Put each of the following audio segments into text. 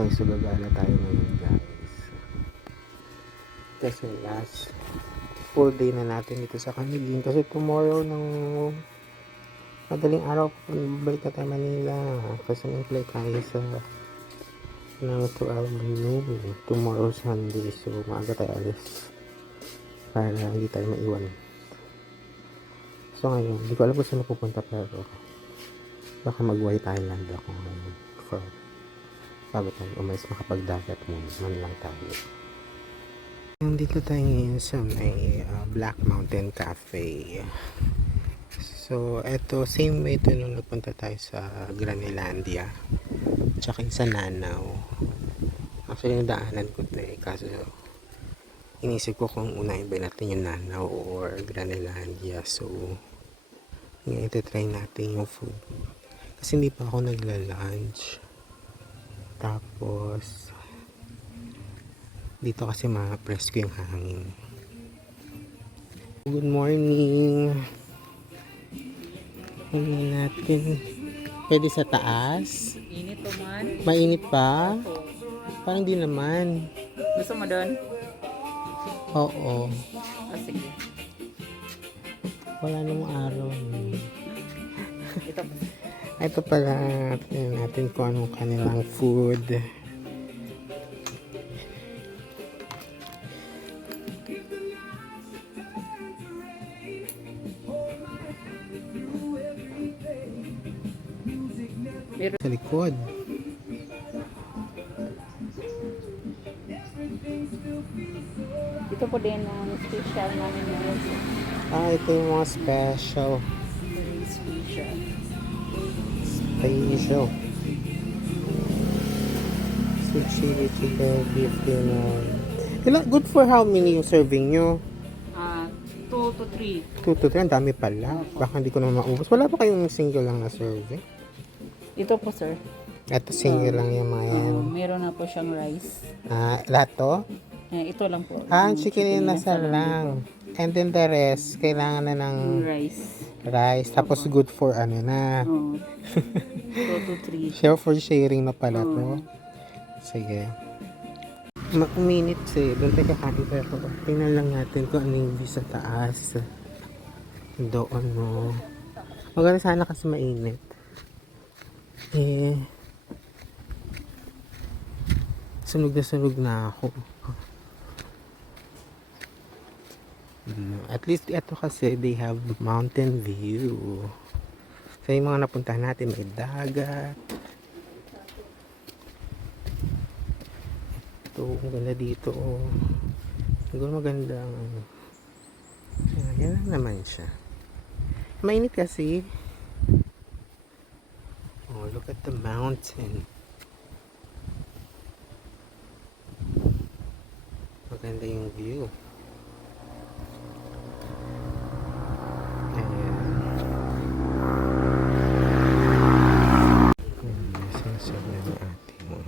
Okay, so gagala tayo ngayon guys. Kasi last full day na natin dito sa Camiguin. Kasi tomorrow ng madaling araw balik na tayo Manila. Kasi may flight tayo sa ng 12 noon. Tomorrow Sunday. So maaga tayo alis. Para hindi tayo maiwan. So ngayon, hindi ko alam kung saan pupunta pero baka mag-White Island ako ngayon. For bago tayo umalis makapagdagat man lang tayo. Nandito tayo ngayon sa may Black Mountain Cafe. So eto same way to nung nagpunta tayo sa Granelandia tsaka sa Nanao. Actually nadaanan ko to kaso inisip ko kung unahin ba natin yung Nanao or Granelandia. So ngayon iti-try natin yung food kasi hindi pa ako nagla-lunch. Tapos dito kasi ma-press ko yung hangin. Good morning. Hindi natin pwede sa taas. Init po man. Mainit pa? Opo. Parang di naman. Gusto mo doon? Oo. Sige. Wala namang araw. Ito. Ito pala tingnan natin kung anong kanilang food. Sa likod. Ito po din ang special namin ngayon. Ito yung mga special. Very special. Special. Sweet chili chicken, beef dinner. Good for how many yung serving nyo? 2 to 3. 2 to 3, ang dami pala. Baka hindi ko na maubos. Wala ba kayong single lang na serving? Ito po sir. Ito single lang yung mga yan. Meron na po siyang rice. Lahat to? Ito lang po. Chicken inasal lang. And then the rest, kailangan na ng rice. Tapos good for ano na. 2 to 3. Share for sharing na pala to. Sige. Uminit doon tayo kakain pero tingnan lang natin kung ano yung view sa taas. Doon no. Maganda sana kasi mainit. Sunog na ako. At least ito kasi they have mountain view. So yung mga napuntahan natin may dagat. Ito maganda dito. Siguro magandang yan lang naman siya. Mainit kasi. Oh, look at the mountain. Maganda yung view.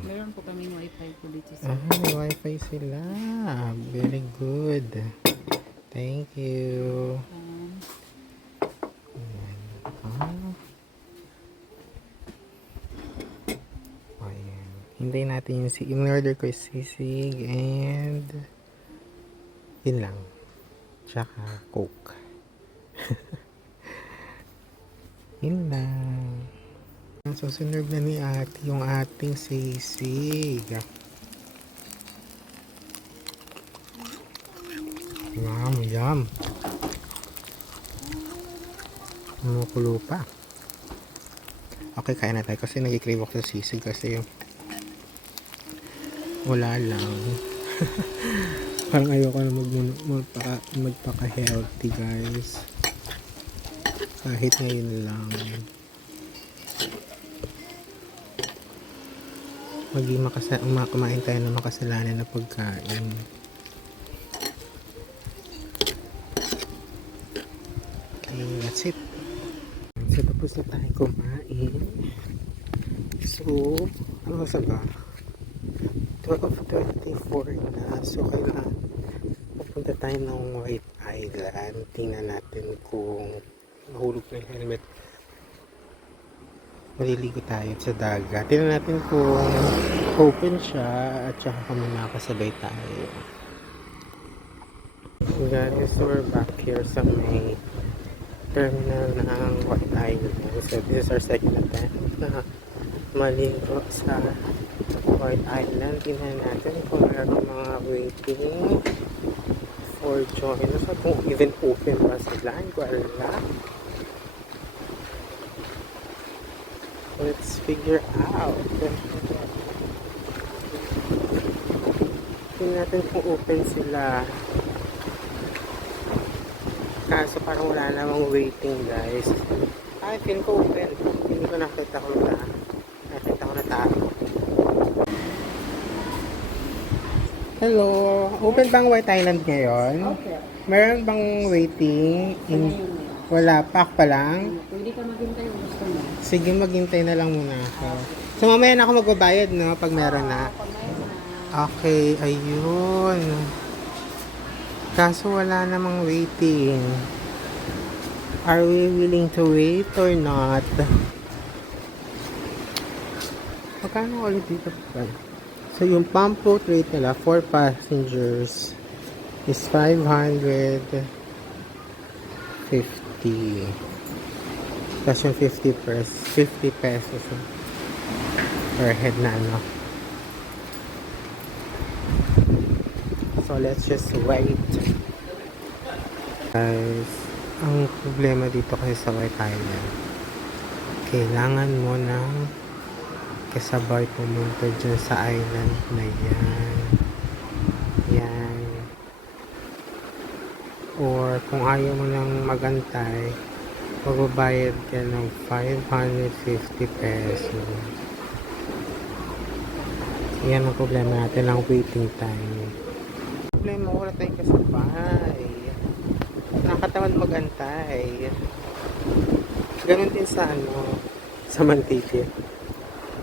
Meron po kaming wifi po dito sir. May wifi sila. Very good. Thank you. Hintayin natin yung in-order ko yung sisig and yun lang. Tsaka coke. Yun lang. So sinerve na ni ate yung ating sisig. Yum. Kumukulo pa. Okay, kain na tayo kasi nag-crave ako sa sisig kasi yung wala lang. Parang ayoko na magpaka-healthy guys. Kahit ngayon lang. Kumain tayo ng makasalanan na pagkain. Okay, that's it. So tapos na tayo kumain. So, ano sa ba? 12:34 na. So, kailangan pupunta tayo ng White Island. Tingnan natin kung mahulog na yung helmet. Maliligo tayo sa dagat. Tingnan natin kung open siya at saka kami nakasabay tayo. Guys, we're back here sa may terminal ng White Island. So this is our second attempt na maligo sa White Island. Tingnan natin kung meron mga waiting for joiners at kung even open ba sila. Hindi ko alam. Let's figure out. Tingnan natin kung open sila. Kaso parang wala namang waiting, guys. Ay, feel ko open. Hindi ko nakita ko na tao. Hello. Open bang White Island ngayon? Okay. Meron bang waiting? Wala pa lang? Pwede ka maghintay kung gusto mo. Sige, maghintay na lang muna ako. So, mamaya na ako magbabayad, no? Pag meron na. Okay, ayun. Kaso wala namang waiting. Are we willing to wait or not? Magkano ulit dito? So, yung pump boat rate nila, 4 passengers, is 550. Tapos yung 50 pesos per head na, ano. So, let's just wait. Guys, ang problema dito kasi sa White Island, kailangan mo ng kasabay pumunta dyan sa island na yan. Yan. Or kung ayaw mo nang magantay, magbabayad ka ng 550 pesos. Yan ang problema natin, ang waiting time. Problema, wala tayong kasabay. Nakatamad magantay. Ganun din sa sa Mantique.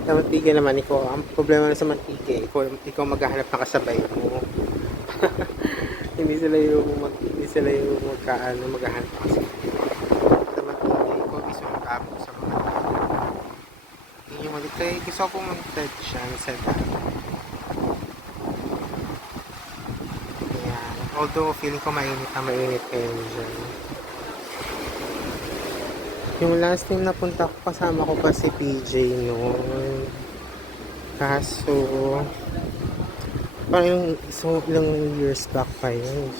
Sa Mantique naman, ang problema na sa Mantique, ikaw maghahanap ng kasabay mo. hindi sila yung maghahanap ng kasabay. Sa Mantique, ikaw gusto magkabog sa mga tao. Hindi yung maligtay, gusto ko pumunta dyan sa dagat. Although feeling ko mainit kayo dyan. Yung last time na punta ko, kasama ko pa si PJ noon. Kaso parang ilang years back pa yun.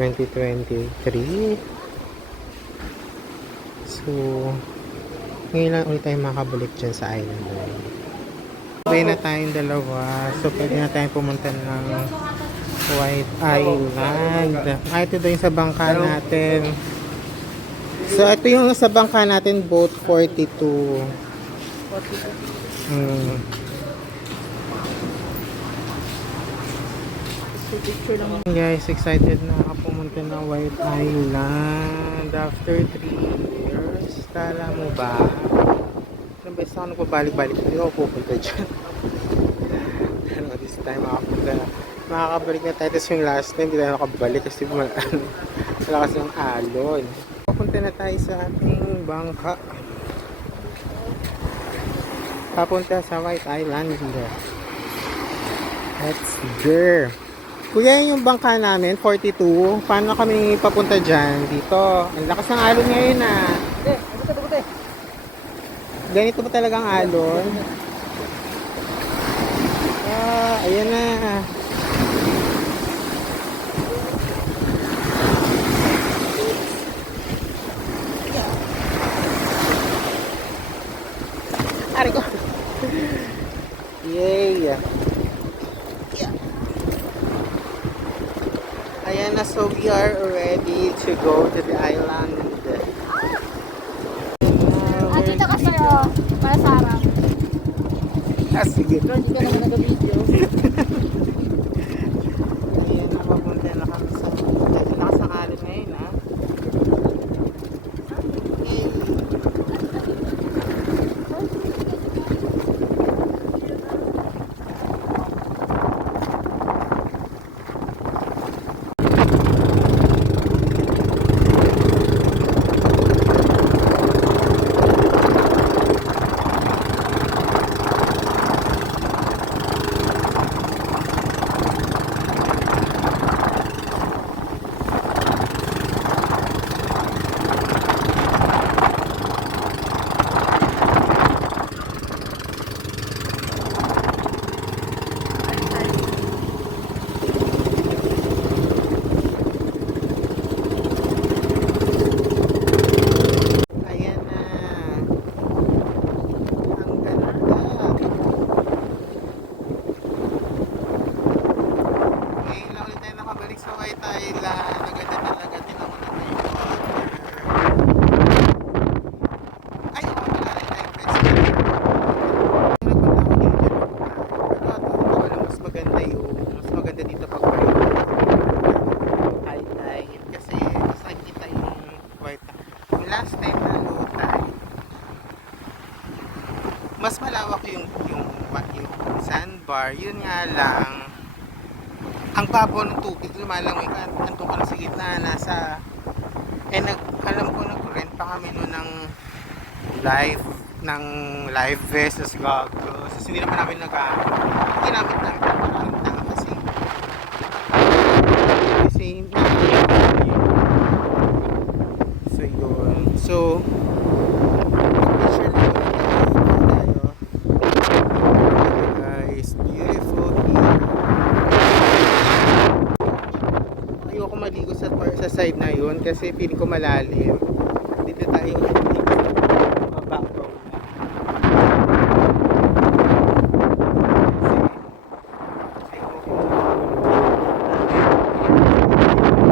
2023. So ngayon lang ulit tayo makabalik dyan sa island. Pwede na tayong dalawa. So pwede na tayong pumunta ng White Island. Ito daw yung sa bangka natin. So, ito yung sa bangka natin, boat 42. Picture lang. Guys, excited na ako pumunta ng White Island after 3 years. Tala mo ba? Ilang beses ako nagpabalik-balik. Hindi ako pupunta dyan. Pero this time makakabalik na tayo. Tapos yung last time, hindi tayo nakabalik kasi wala kasi yung alon. Papunta na tayo sa ating bangka. Papunta sa White Island. Let's go. Kuya, yung bangka namin, 42. Paano kami papunta dyan? Dito. Ang lakas ng alon ngayon ah. Ganito ba talagang alon? Ayan na. Ari ko. Yay. Ayan na, so we are ready to go to the island. Dito ka sa'yo, para sa harap. Sige. Hindi ka naman nag-video. Ayan na, papunta na kami sa lakas ng alon ngayon ha. last time na low tide, mas malawak yung sandbar. Yun nga lang, ang babaw ng tubig, lumalangoy ka, andun ka na sa gitna, alam ko nag-rent pa kami noon ng live vest, tas goggles, tas hindi naman namin ginamit namin maraming tanga kasi so yun, so picture lang tayo guys, beautiful here. Ayoko maligo sa side na yun kasi feeling ko malalim. Dito tayo mababaw na.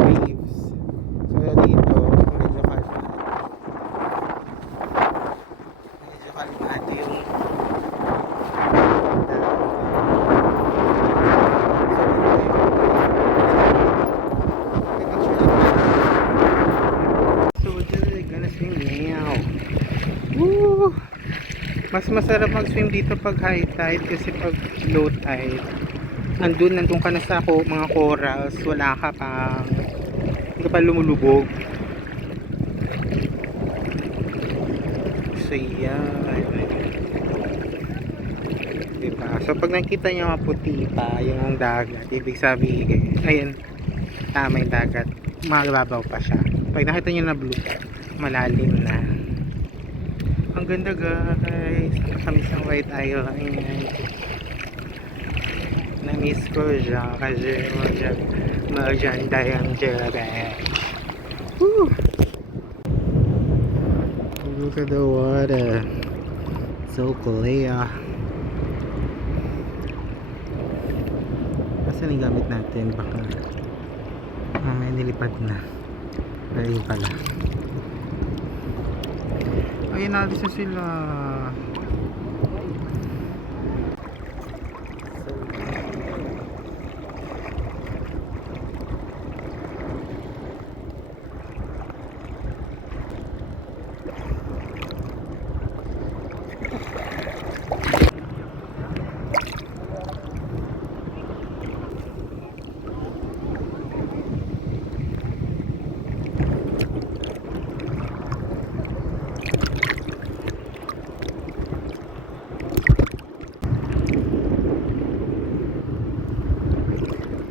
Waves. So dito, medyo kalmado yung mas masarap mag-swim dito pag high tide kasi pag low tide nandun ka na sa mga corals, wala ka pang hindi ka pa lumulubog. So yan, diba? So pag nakita nyo maputi pa yung dagat, ibig sabihin ayun, tama yung dagat, mababaw pa siya. Pag nakita nyo na blue, malalim na. Ang ganda guys, kami sa White Island. Na-miss ko siya kasi maganda yung tubig. Woo! Look at the water, so clear. Asan yung gamit natin? Baka may nilipad na. Ayun pala. Ayun, natin sila.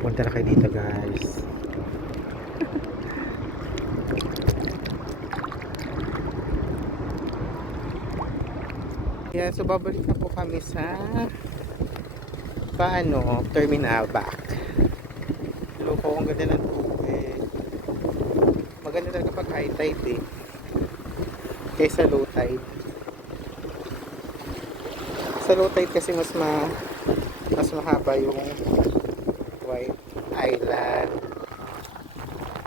Punta na kayo dito guys. Yan, so babalik na po kami sa terminal back. Loko, ang ganda ng tubig. Maganda talaga pag high tide kaysa low tide. Sa low tide kasi mas mahaba yung White Island.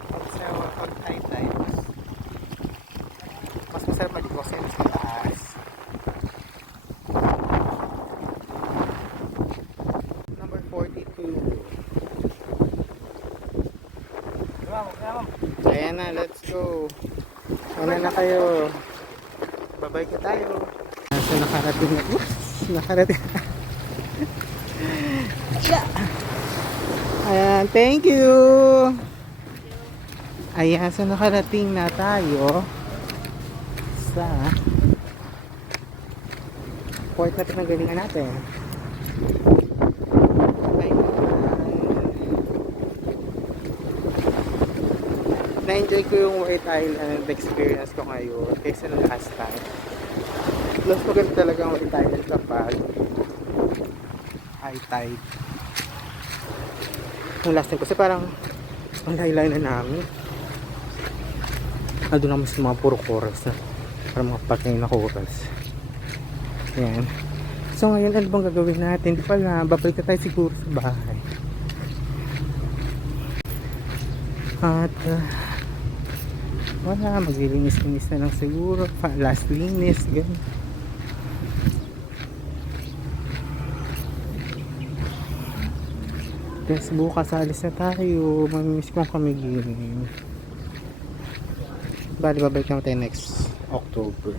Pag high tide, mas masarap maligo kasi mas mataas. Number 42. Ayan na, let's go. Una na kayo. Babay ka tayo. So nakarating na. Nakarating. Ayan, thank you. Ayan, so nakarating na tayo sa port na pinanggalingan natin. Ayan. Na-enjoy ko yung White Island experience ko ngayon kaysa nung last time. Plus maganda talaga ang White Island kapag high tide. Yung last time kasi parang ang laylay na namin. Doon naman sa mga puro chorus na parang mga patay na chorus. Ayan. So ngayon ano bang gagawin natin? Di pala, babalik na tayo siguro sa bahay. At wala, maglilinis-linis na lang siguro. Last linis, ganun. Tapos bukas alis na tayo. Mamimiss kong kami game. Bali, babalik naman tayo next October.